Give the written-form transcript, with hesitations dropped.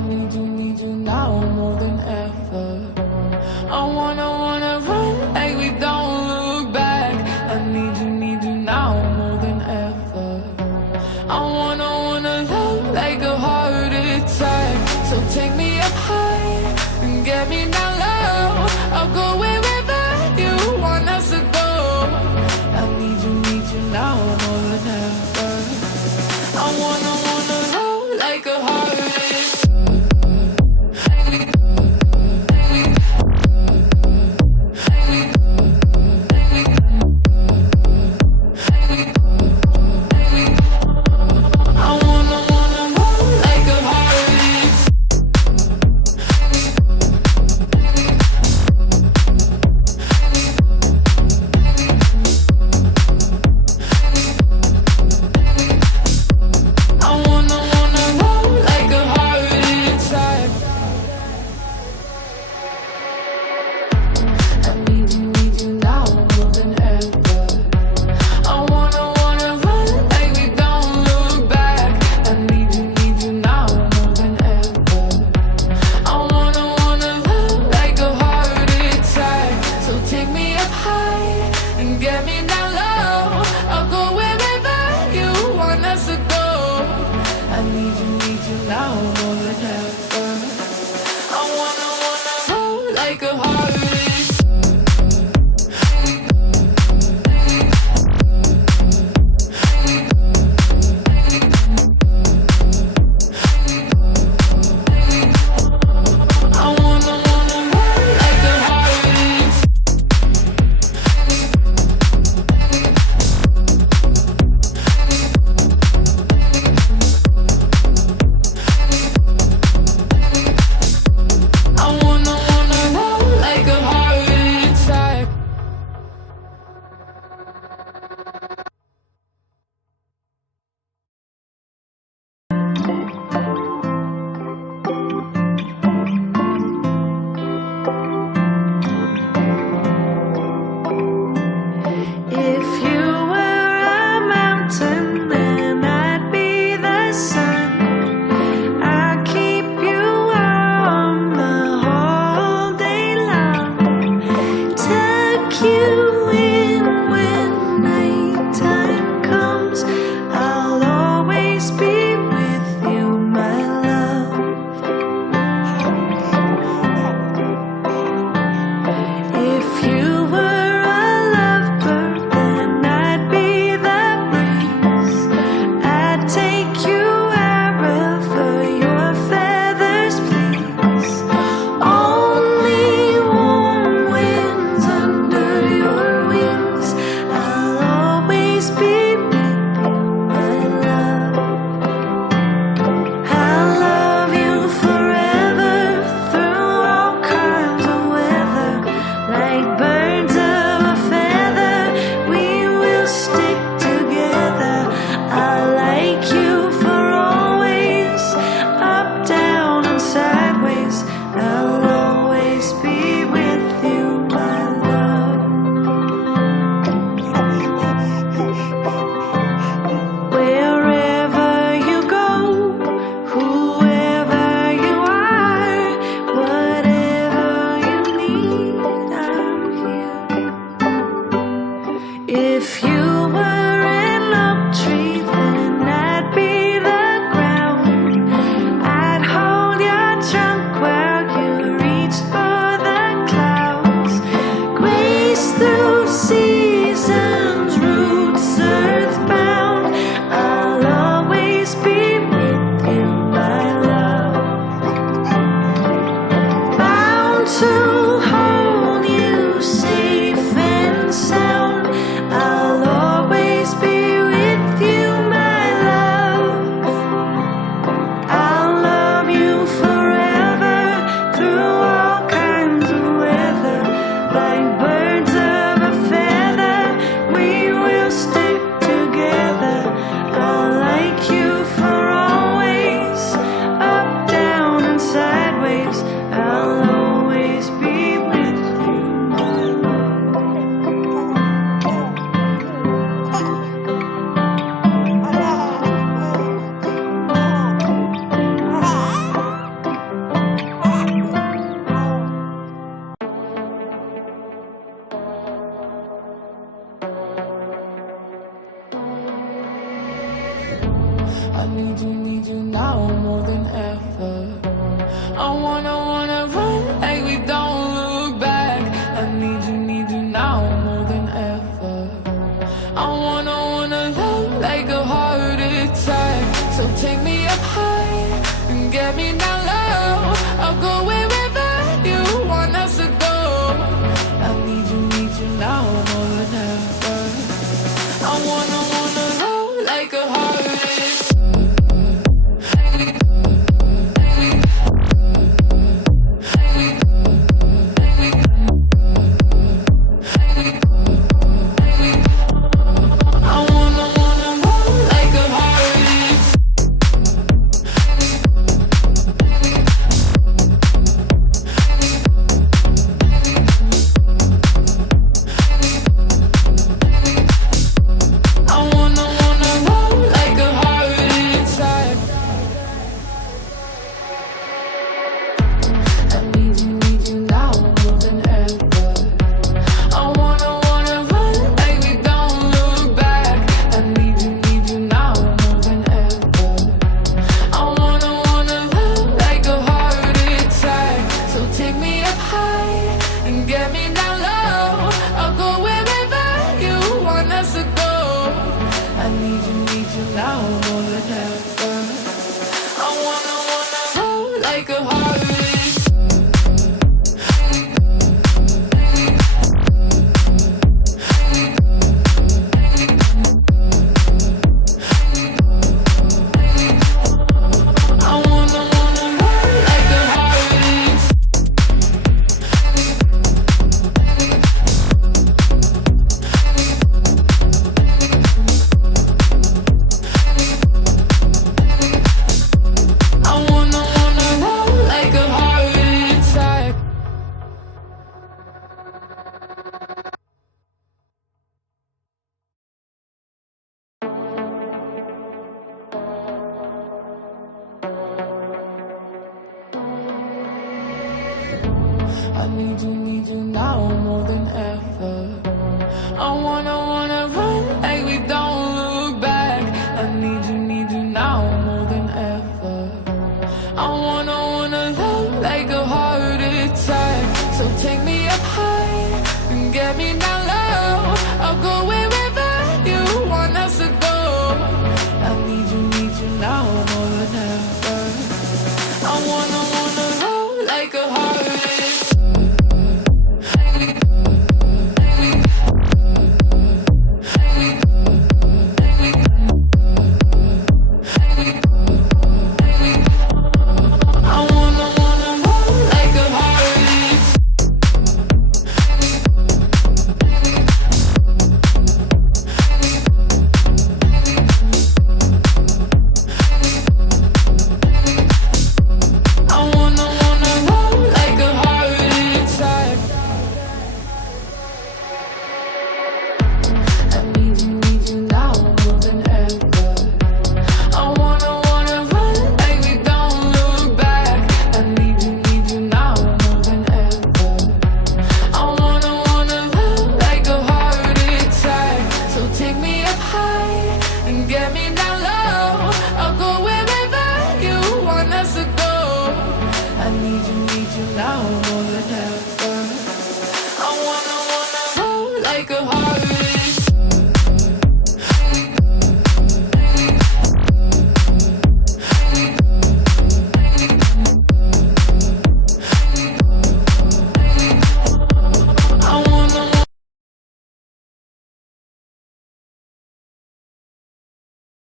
need you now more than ever. I wanna run like we don't look back. I need you now more than ever. I wanna love like a heart attack. So take me up high and get me down low. I'll go wherever you want us to go. I need you now more than ever. I wanna love like a heart attack. Safe and sound, I'll always be with you. more than ever. I wanna roll like a heartache. Now more than ever, I wanna roll like a heartache. I wanna roll like a heartache. I need you now more than ever. I wanna